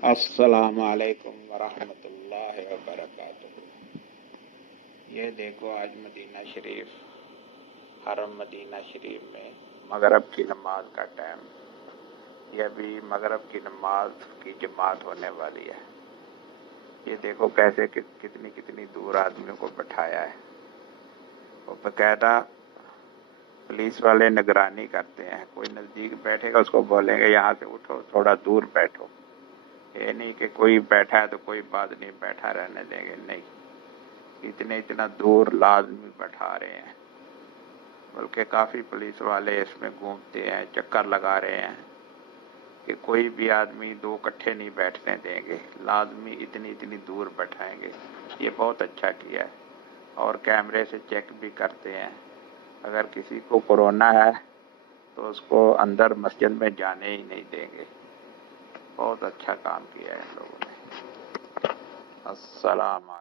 अस्सलामु अलैकुम वरहमतुल्लाहि वबरकातुहू। ये देखो आज मदीना शरीफ, हरम मदीना शरीफ में मगरब की नमाज का टाइम। ये अभी मगरब की नमाज की जमात होने वाली है। ये देखो कैसे कितनी कितनी दूर आदमियों को बैठाया है। वो बकायदा पुलिस वाले निगरानी करते हैं। कोई नज़दीक बैठेगा उसको बोलेंगे यहाँ से उठो, थोड़ा दूर बैठो। ये नहीं कि कोई बैठा है तो कोई बात नहीं, बैठा रहने देंगे, नहीं। इतना दूर लाजमी बैठा रहे हैं। बल्कि काफ़ी पुलिस वाले इसमें घूमते हैं, चक्कर लगा रहे हैं कि कोई भी आदमी दो इकट्ठे नहीं बैठने देंगे, लाजमी इतनी दूर बैठाएंगे। ये बहुत अच्छा किया है। और कैमरे से चेक भी करते हैं। अगर किसी को कोरोना है तो उसको अंदर मस्जिद में जाने ही नहीं देंगे। बहुत अच्छा काम किया है इन लोगों ने। अस्सलाम।